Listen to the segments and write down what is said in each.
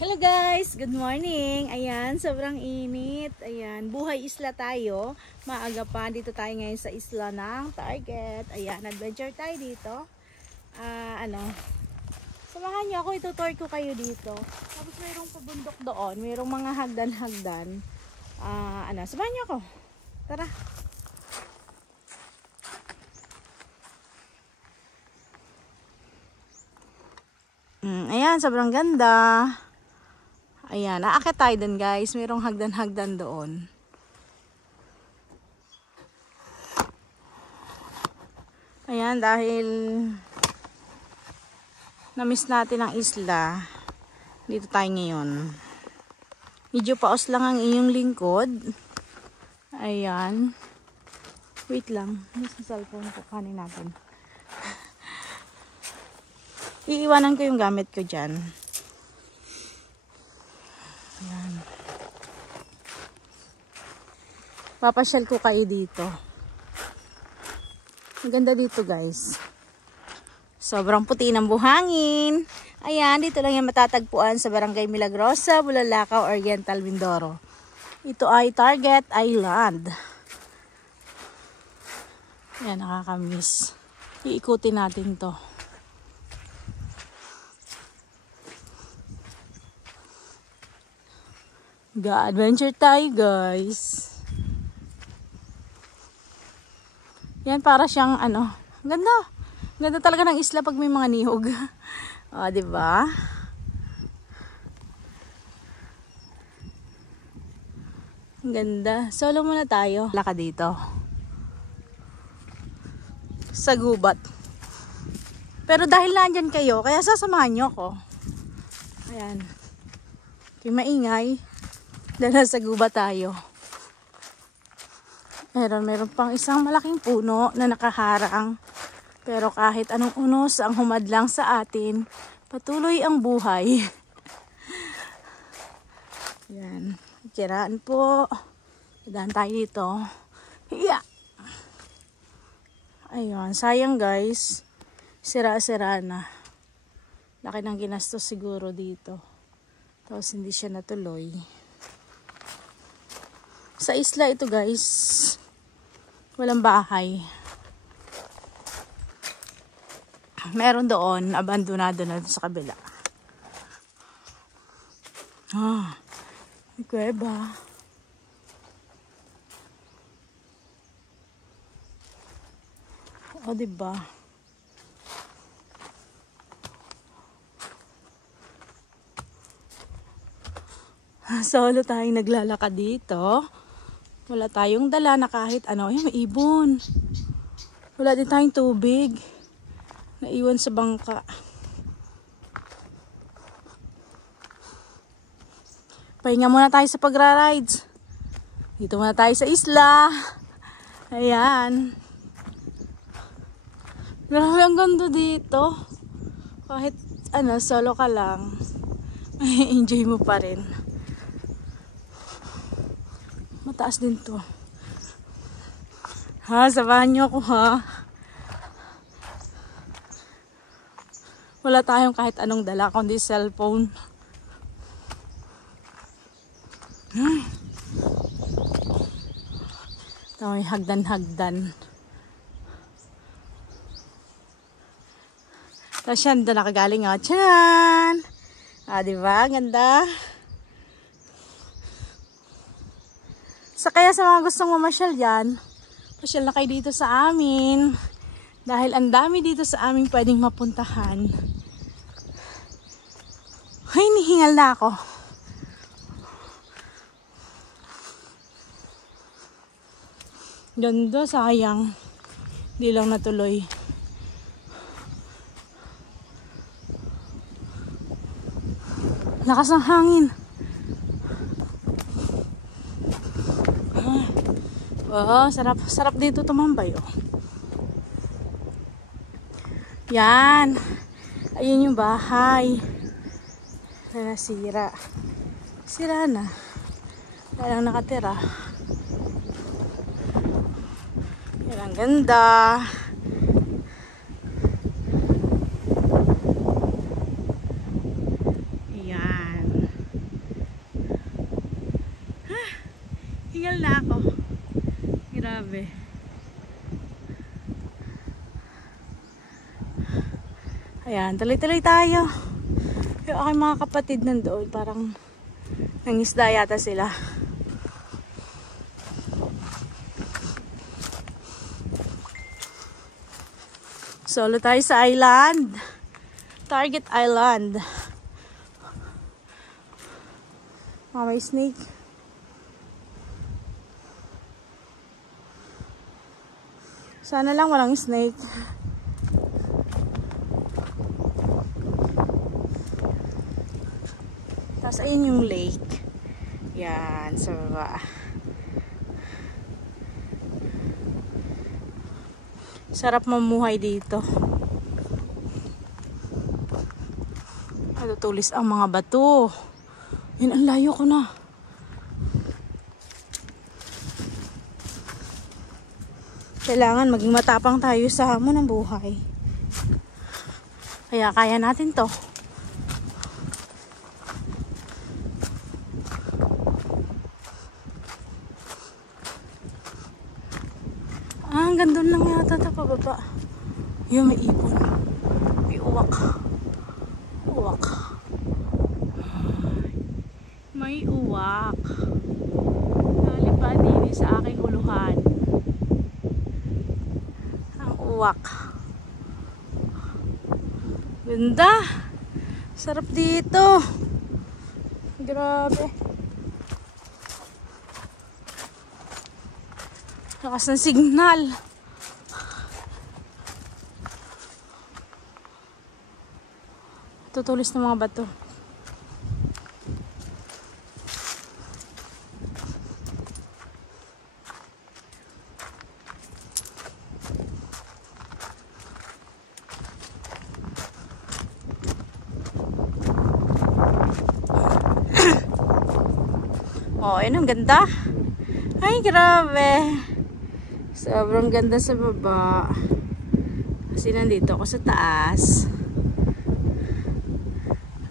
Hello guys! Good morning! Ayan, sobrang init. Ayan, buhay isla tayo. Maaga pa. Dito tayo ngayon sa isla ng Target. Ayan, adventure tayo dito. Samahan niyo ako. Itutour ko kayo dito. Tapos mayroong pabundok doon. Mayroong mga hagdan-hagdan. Samahan niyo ako. Tara! Ayan, sobrang ganda. Ayan, aakyat tayo dun guys. Mayroong hagdan-hagdan doon. Ayan, dahil na-miss natin ang isla, dito tayo ngayon. Medyo paos lang ang iyong lingkod. Ayan. Wait lang. Nasa cellphone ko. Kanin natin. Iiwanan ko yung gamit ko dyan. Ayan. Papasyal ko kayo dito. Maganda dito guys. Sobrang puti ng buhangin. Ayan, dito lang yung matatagpuan sa Barangay Milagrosa, Bulalakaw, Oriental, Mindoro. Ito ay Target Island. Ayan, nakakamiss. Iikutin natin to. Adventure tayo guys. Yan para siyang ganda. Ganda talaga ng isla pag may mga nihog. O, diba? Ang ganda. Solo muna tayo. Laka dito. Sa gubat. Pero dahil nandyan kayo, kaya sasamahan nyo ako. Ayan. Kaya maingay. Dahil nasa gubat tayo. Meron pang isang malaking puno na nakaharang. Pero kahit anong unos ang humadlang sa atin, patuloy ang buhay. Yan. Kiraan po. Daan tayo dito. Yeah. Ayun. Sayang guys. Sira-sira na. Laki ng ginastos siguro dito. Tapos hindi siya natuloy. Sa isla ito guys, walang bahay. Meron doon, abandonado na sa kabila. May kuweba. O diba? Solo tayong naglalakad dito. Wala tayong dala na kahit yung ibon. Wala din tayong tubig. Naiwan sa bangka. Pahinga muna tayo sa pagra-rides. Dito muna tayo sa isla. Ayan. Grabe ang ganda dito. Kahit solo ka lang, may enjoy mo pa rin. Mataas din to. Samahan nyo ako Wala tayong kahit anong dala kundi cellphone. Ito may hagdan-hagdan. Tapos yan, doon nakagaling Tiyan! Diba? Ganda. Kaya sa mga gustong mamasyal dyan, pasyal na kayo dito sa amin. Dahil ang dami dito sa amin pwedeng mapuntahan. Ay, nihingal na ako. Ganda, sayang. Di lang natuloy. Lakas ng hangin. Wow, sarap dito tumambay. Yan. Ayun yung bahay. Nasira. Sira na. Wala lang nakatira. Yan ang ganda. Yan. Grabe. Ayan, tuloy-tuloy tayo. Yung aking mga kapatid nandoon, parang nangisda yata sila. Solo tayo sa island. Target Island. Oh, may snake. Sana lang walang snake. Tapos ayun yung lake. Yan, sa baba. Sarap mamuhay dito. Natutulis ang mga bato. Yan, ang layo ko na. Kailangan maging matapang tayo sa hamon ng buhay. Kaya kaya natin to. Hanggang doon lang yata ito pababa. Yung may ibon. May uwak. Uwak. May uwak. Nalipad din sa aking uluhan. Ang uwak. Ganda. Sarap dito. Grabe. Lakas ng signal. Tutulis ng mga bato. Oh, ayun ang ganda. Ay, grabe. Sobrang ganda sa baba. Kasi nandito ako sa taas.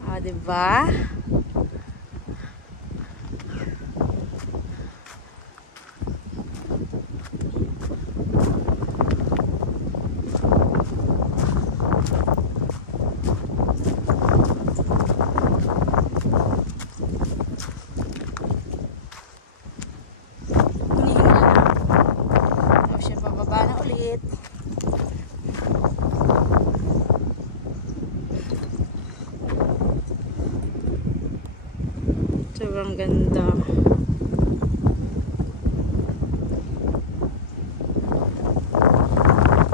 O, diba? Sobrang ganda.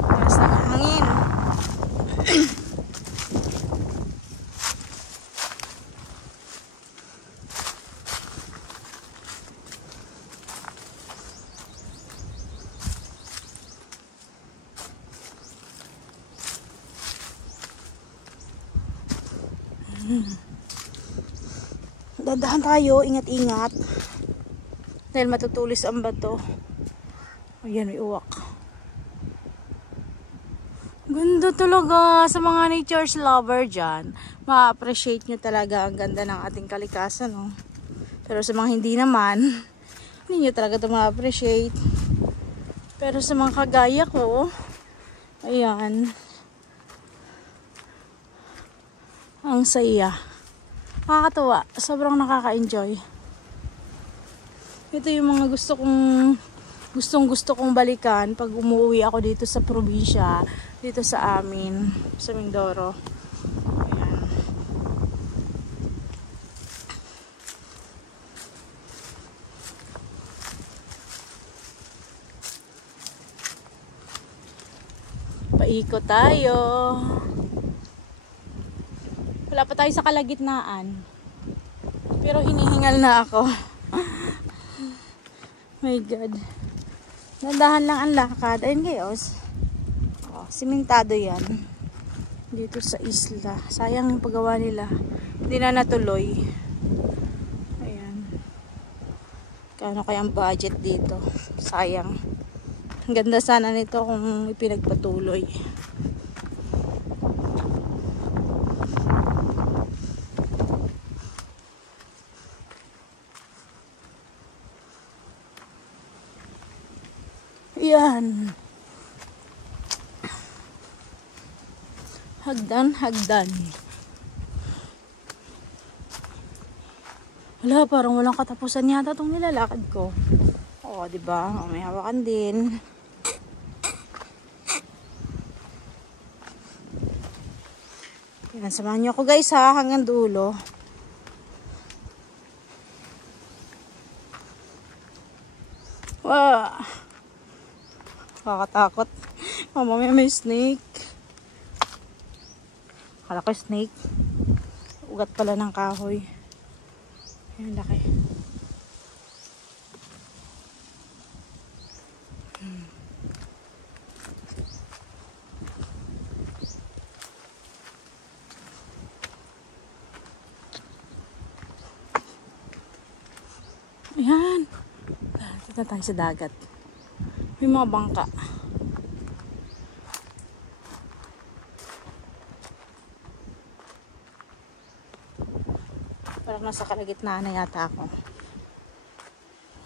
Lakas ng hangin. Dandahan tayo, ingat-ingat. Dahil matutulis ang bato. Ayan, may uwak. Ganda talaga sa mga nature's lover dyan. Ma-appreciate nyo talaga ang ganda ng ating kalikasan. No? Pero sa mga hindi naman, hindi nyo talaga ito ma-appreciate. Pero sa mga kagaya ko, ayan, ang saya. Nakakatuwa. Sobrang nakaka-enjoy. Ito yung mga gusto kong balikan pag umuwi ako dito sa probinsya, dito sa amin, sa Mindoro. Ayan. Paikot tayo. Wala pa tayo sa kalagitnaan. Pero hinihingal na ako. My God. Nandahan lang ang lakad. Ayun guys. Oh, simentado yan. Dito sa isla. Sayang yung paggawa nila. Hindi na natuloy. Ayan. Kano kayang budget dito? Sayang. Ang ganda sana nito kung ipinagpatuloy. Yan. Hagdan, hagdan. Wala, parang walang katapusan yata itong nilalakad ko. Oo, diba? O, may hawakan din. Yan, samahan niyo ako guys ha, hanggang dulo. Wow! Nakakatakot. Mamaya may snake. Akala ko snake. Ugat pala ng kahoy. Ayan, laki. Ayan. Dito tayo sa dagat. May mga bangka. Parang nasa kalagitnaan na yata ako.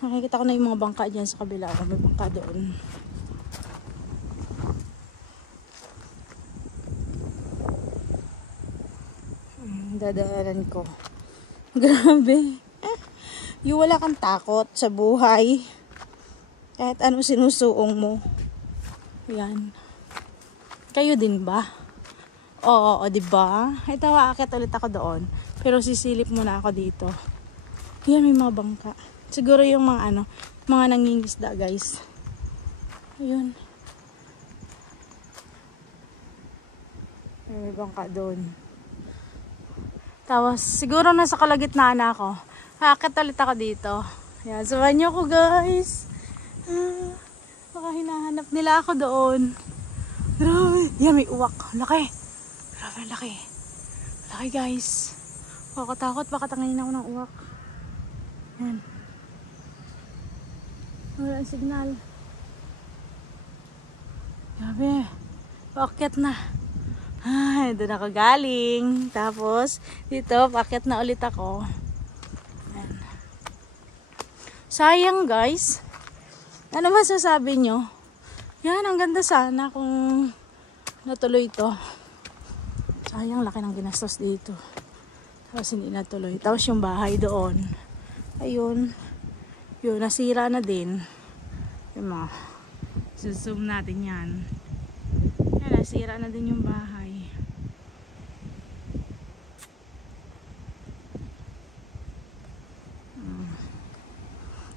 Nakikita ko na yung mga bangka dyan sa kabila. May bangka doon. Dadaanan ko. Grabe. Yung wala kang takot sa buhay. Kahit ano sinusuong mo. Yan. Kayo din ba? Oo, diba? Ito, aakit ulit ako doon. Pero sisilip muna ako dito. Yan, may mga bangka. Siguro yung mga ano, mga nangingisda, guys. Ayun. May bangka doon. Tapos, siguro nasa kalagitnaan na ako. Aakit ulit ako dito. Yan, samahan niyo ako, guys. Baka hinahanap nila ako doon. Grabe. Yan, may uwak. Laki. Grabe, laki. Laki, guys. Takot, baka tangayin ako ng uwak. Yan. Wala ang signal. Grabe. Paakyat na. Ay, doon ako galing. Tapos, dito, paakyat na ulit ako. Yan. Sayang, guys. Ano masasabi nyo? Yan, ang ganda sana kung natuloy ito. Sayang, laki ng ginastos dito. Tapos hindi natuloy. Tapos yung bahay doon. Ayun. Yun, nasira na din. Yung mga, zoom natin yan. Yan, nasira na din yung bahay.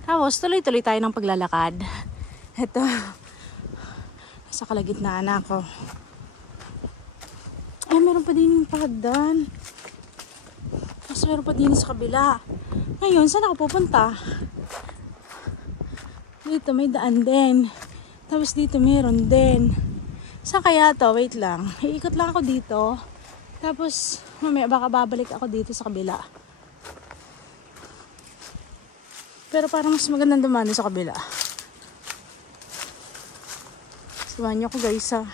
Tapos, tuloy-tuloy tayo ng paglalakad. Ito. Sa kalagitnaan ako. Ay, meron pa din yung pagdan. Tapos, meron pa din sa kabila. Ngayon, saan ako pupunta? Dito, may daan din. Tapos, dito meron din. Saan kaya to? Wait lang. Iikot lang ako dito. Tapos, mamaya baka babalik ako dito sa kabila. Pero parang mas magandang dumano sa kabila. Samahan niyo ako guys ha.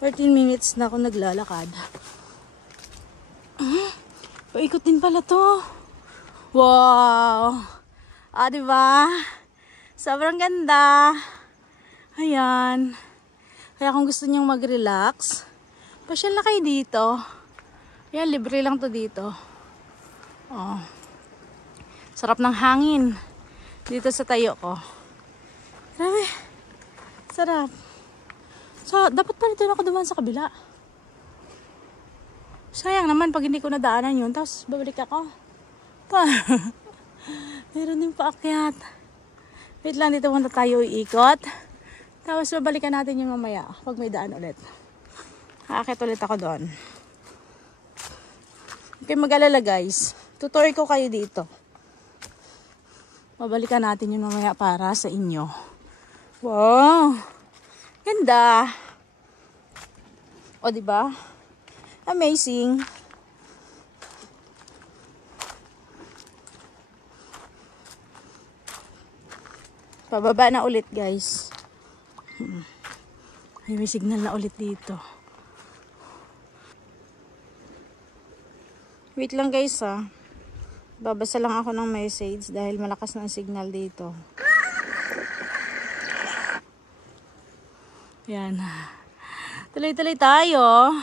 13 minutes na ako naglalakad. Paikot din pala to. Wow! Ah, diba? Sobrang ganda. Ayan. Kaya kung gusto niyong mag-relax, pasyal na kayo dito. Ayan, libre lang to dito. Oh. Sarap ng hangin dito sa tayo ko. Grabe. Sarap. So, dapat pa nito ako dumaan sa kabila. Sayang naman pag hindi ko nadaanan yun. Tapos, babalik ako. Meron din paakyat. Wait lang, dito muna tayo iikot. Tapos, babalikan natin yung mamaya pag may daan ulit. Aakit ulit ako doon. Okay, mag-alala guys. Tutor ko kayo dito. Babalikan natin yung mamaya para sa inyo. Wow! Ganda! O, diba? Amazing! Pababa na ulit, guys. Ay, may signal na ulit dito. Wait lang, guys, ha. Babasa lang ako ng message dahil malakas na ang signal dito. Ayan. Tuloy-tuloy tayo.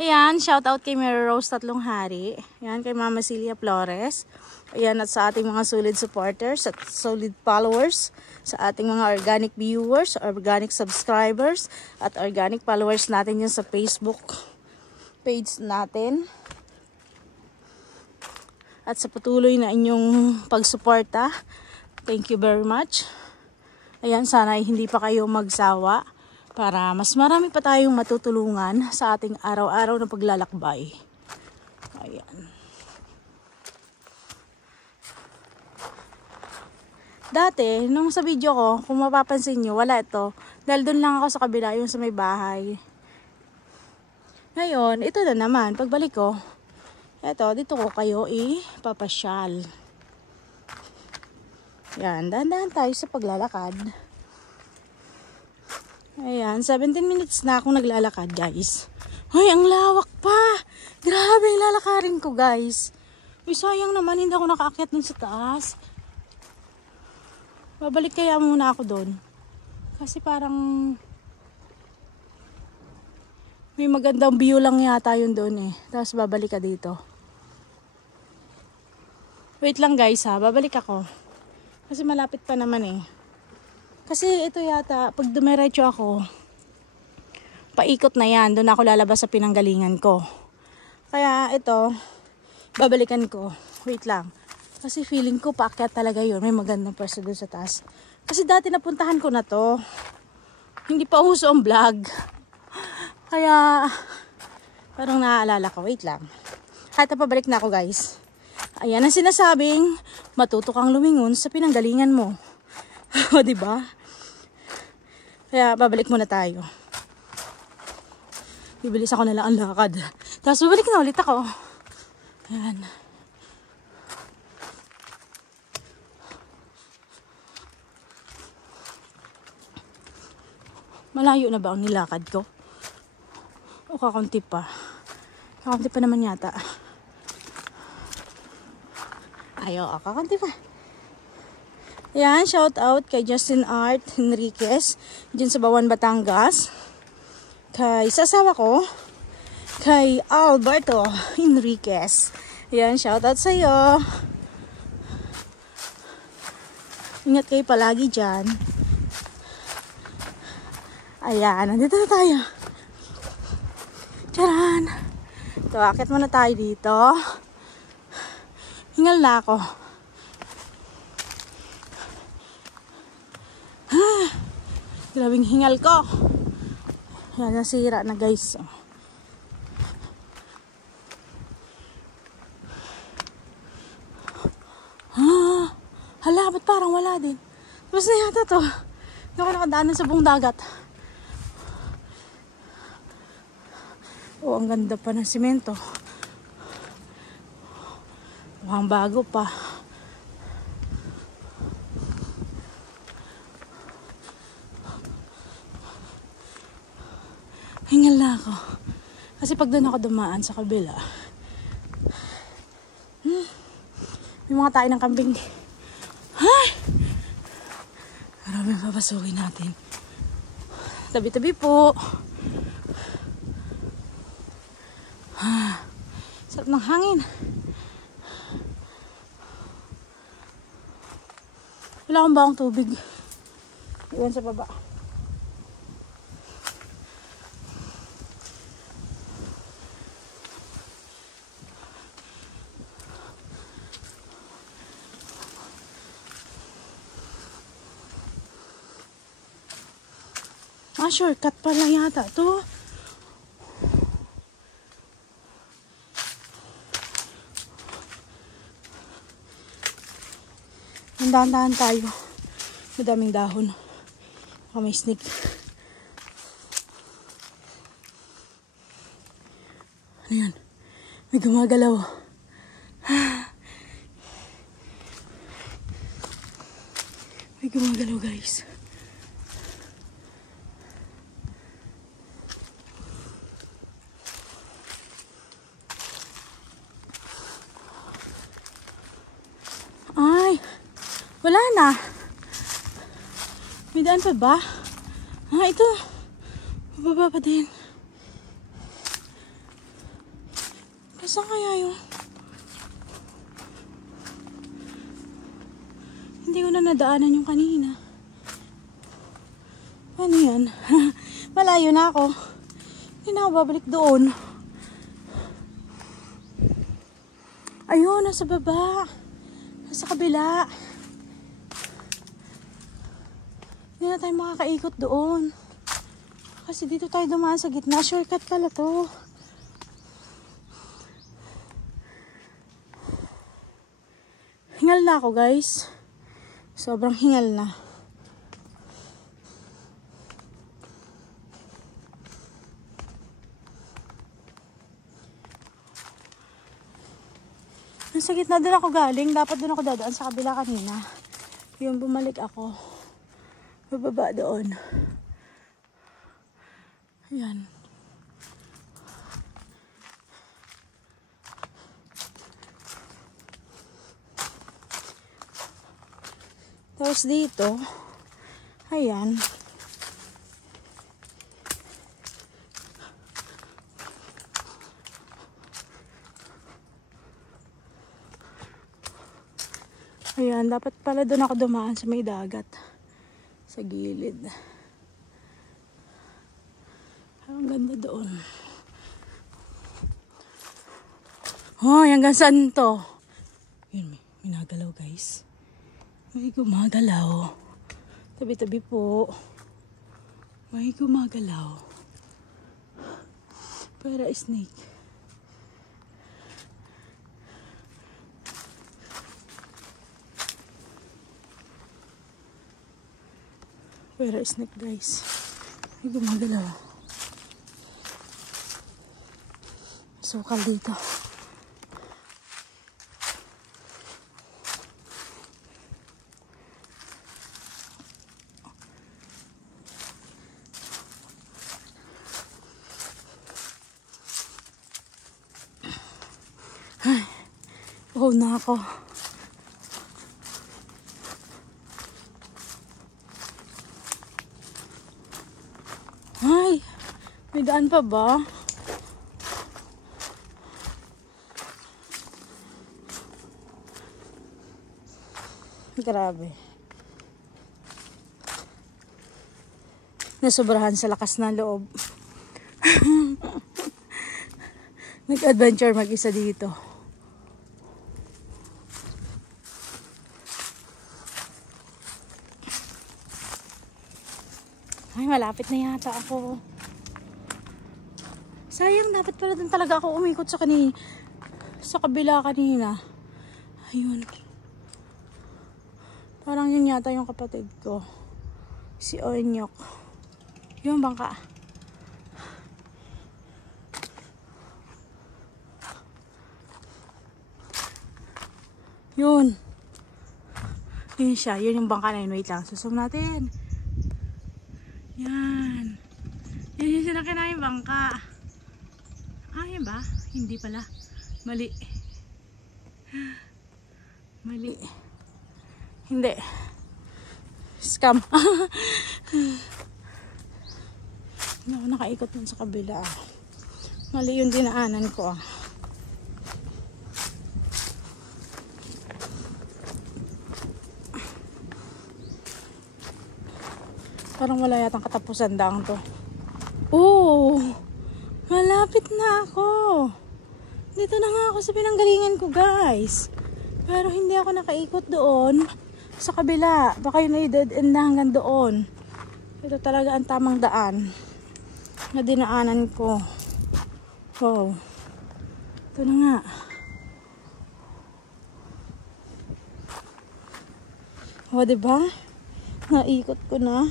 Ayan, shout out kay Mary Rose Tatlong Hari. Ayan, kay Mama Celia Flores. Ayan, at sa ating mga solid supporters at solid followers. Sa ating mga organic viewers, organic subscribers, at organic followers natin yan sa Facebook page natin. At sa patuloy na inyong pagsuporta. Thank you very much. Ayan, sana ay hindi pa kayo magsawa para mas marami pa tayong matutulungan sa ating araw-araw na paglalakbay. Ayan. Dati, nung sa video ko, kung mapapansin nyo, wala ito. Dahil doon lang ako sa kabila, yung sa may bahay. Ngayon, ito na naman. Pagbalik ko, eto, dito ko kayo ipapasyal. Yan, dahan-dahan tayo sa paglalakad. Ayan, 17 minutes na akong naglalakad, guys. Ay, ang lawak pa! Grabe yung lalakarin ko, guys. Uy, sayang naman, hindi ako nakaakyat dun sa taas. Babalik kaya muna ako doon. Kasi parang may magandang view lang yata yun doon eh. Tapos babalik ka dito. Wait lang guys ha, babalik ako. Kasi malapit pa naman eh. Kasi ito yata, pag dumiretso ako, paikot na yan. Doon ako lalabas sa pinanggalingan ko. Kaya ito, babalikan ko. Wait lang. Kasi feeling ko paakyat talaga yun. May magandang pwesto doon sa taas. Kasi dati napuntahan ko na to. Hindi pa uso ang vlog. Kaya, parang naaalala ko. Wait lang. Kahit na pabalik na ako guys. Ayan ang sinasabing, matuto kang lumingon sa pinanggalingan mo. O diba? Kaya babalik muna tayo. Bibilis ako na lang ang lakad. Tapos babalik na ulit ako. Ayan. Malayo na ba ang nilakad ko? O kakaunti pa? Kakaunti pa naman yata. Ayaw, kakaunti pa. Ayan, shout out kay Justin Art Enriquez. Diyan sa Bawan, Batangas. Kay sasawa ko. Kay Alberto Enriquez. Ayan, shout out sa'yo. Ingat kayo palagi dyan. Ayan, nandito na tayo. Tcharan! Ito, akit muna tayo dito. Hingal na ako. Grabing hingal ko. Yan, nasira na guys. Hala, ba't parang wala din? Tapos na yata to. Hindi ako nakadaanan sa buong dagat. Oh, ang ganda pa ng simento. Mukhang bago pa. Hingal na ako. Kasi pag doon ako dumaan sa kabila, may mga tayo ng kambing. Ay! Marami papasukin natin. Tabi-tabi po. Sarap ng hangin. Wala akong baong tubig. Iwan sa baba. Shortcut pala yata to. Dahan-dahan tayo. Madaming dahon. Baka may snake. Ano yan? May gumagalaw. May gumagalaw guys. Ay, wala na. May daan pa ba? Ah, ito. Bababa pa din. Saan kaya yun? Hindi ko na nadaanan yung kanina. Ano yan? Malayo na ako. Hindi na ako babalik doon. Ayun, nasa baba. Nasa kabila. Hindi na tayo makakaikot doon. Kasi dito tayo dumaan sa gitna. Shortcut pala to. Hingal na ako, guys. Sobrang hingal na. Nasa gitna din ako galing. Dapat doon ako dadaan sa kabila kanina. Yung bumalik ako. Bababa doon. Ayan. Tapos dito, ayan. Ayan, dapat pala doon ako dumaan sa may dagat. Sa gilid. Ang ganda doon. Oh, hanggang saan to? Yun, may nagalaw, guys. May gumagalaw. Tabi-tabi po. May gumagalaw. Para snake. Para snake, guys. May gumagalaw. Sukal dito. Oh, na ako. Ay, may daan pa ba? Grabe. Nasobrahan sa lakas ng loob. Nag-adventure mag-isa dito. Ay, malapit na yata ako. Sayang, dapat pala din talaga ako umikot sa kabila kanina. Ayun. Parang yun yata yung kapatid ko. Si Onyok. Yung bangka. Yun. Yun siya. Yun yung bangka na yun. Wait lang. Susum natin. Yan. Yan yung sinakyan namin bangka. Ah, yan ba? Hindi pala. Mali. Mali. Hindi. Scam. Hindi ako nakaikot dun sa kabila. Mali yung dinaanan ko. Parang wala yatang katapusan daang to. Oh! Malapit na ako. Dito na nga ako sa pinanggalingan ko, guys. Pero hindi ako nakaikot doon sa kabila. Baka yun ay dead end na hanggang doon. Ito talaga ang tamang daan na dinaanan ko. Wow. Ito na nga. O, diba? Naikot ko na.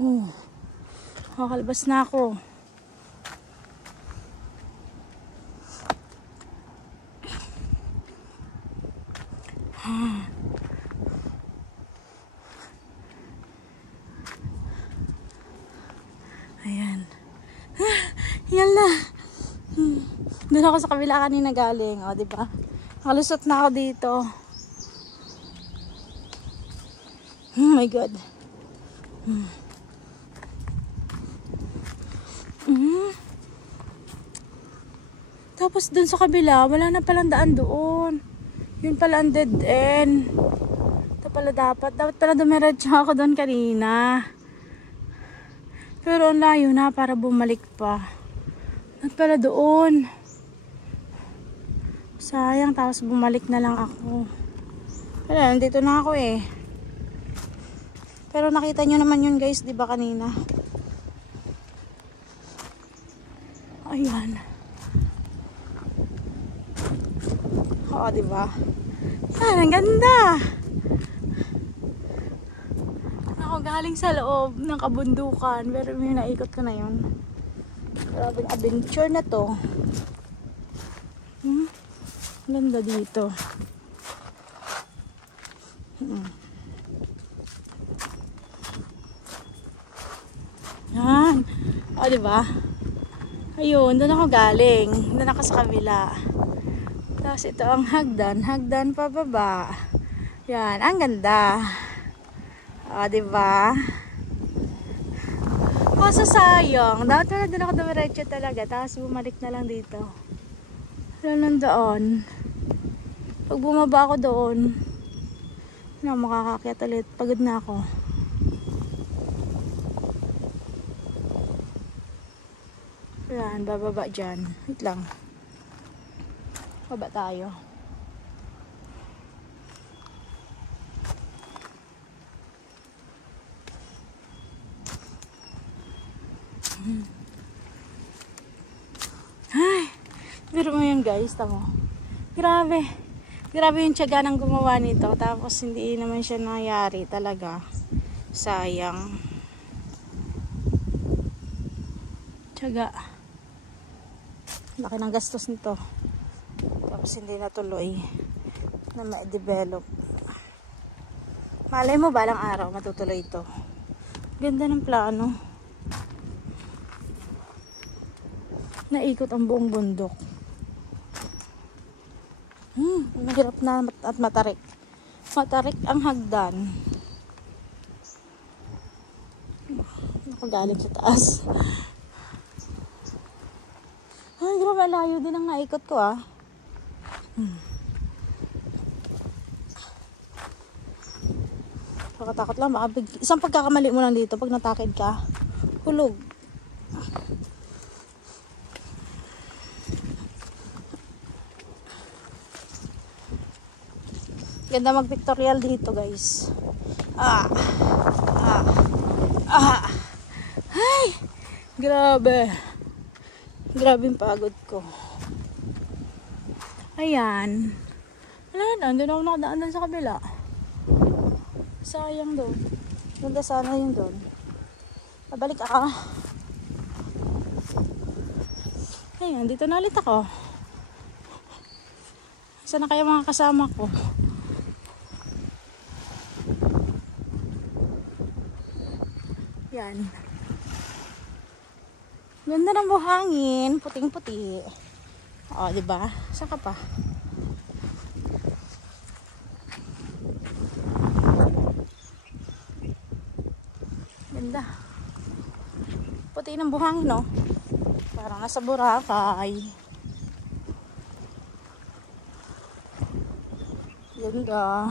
Oh, kakalabas na ako. Ayan. Yan na. Doon ako sa kabila kanina galing. O, diba? Halusot na ako dito. Oh my God. Tapos dun sa kabila, wala na palang daan doon. Yun pala ang dead end. Ito pala dapat pala dumiretso ako doon kanina. Pero ang layo na para bumalik pa. At pala doon. Sayang, tapos bumalik na lang ako. Wala, nandito na ako eh. Pero nakita nyo naman yun guys, di ba kanina? Ayan. Oo, di ba? Yan, ang ganda. Ako galing sa loob ng kabundukan, pero may naikot ko na yun. Grabing adventure na to. Ganda dito. Yan. O, diba? Ayun, doon ako galing. Doon ako sa kabila. Tapos ito ang hagdan. Hagdan pababa. Yan. Ang ganda. O, diba? Kaso sayang. Dapat pala doon ako dumiretso talaga. Tapos bumalik na lang dito. Wala nang doon. Pag bumaba ako doon, na makakakyat ulit. Pagod na ako. Yan, bababa dyan. Wait lang. Baba tayo. Ay, pero mo yun guys, tamo. Grabe. Grabe yung tiyaga ng gumawa nito. Tapos hindi naman siya nangyari talaga. Sayang. Tiyaga. Laki ng gastos nito. Tapos hindi natuloy na ma-develop. Malay mo balang araw matutuloy ito. Ganda ng plano. Naikot ang buong bundok. Mahirap na at matarik. Matarik ang hagdan. Ako galing sa taas. Ay, grabe, layo din ang naikot ko ah. Nakatakot lang. Isang pagkakamali mo lang dito, pag natakid ka, hulog. Ganda mag-pictorial dito guys. Ay, grabe. Grabe yung pagod ko. Ayan. Wala na, doon ako nakadaan doon sa kabila. Sayang doon. Ganda sana yung doon. Pabalik ako. Ayan, dito na ulit ako. Saan na kaya mga kasama ko? Yan. Ganda ng buhangin, puting-puti. O, di ba? Saan ka pa? Ganda. Puti ng buhangin, no? Parang nasa Boracay. Ganda.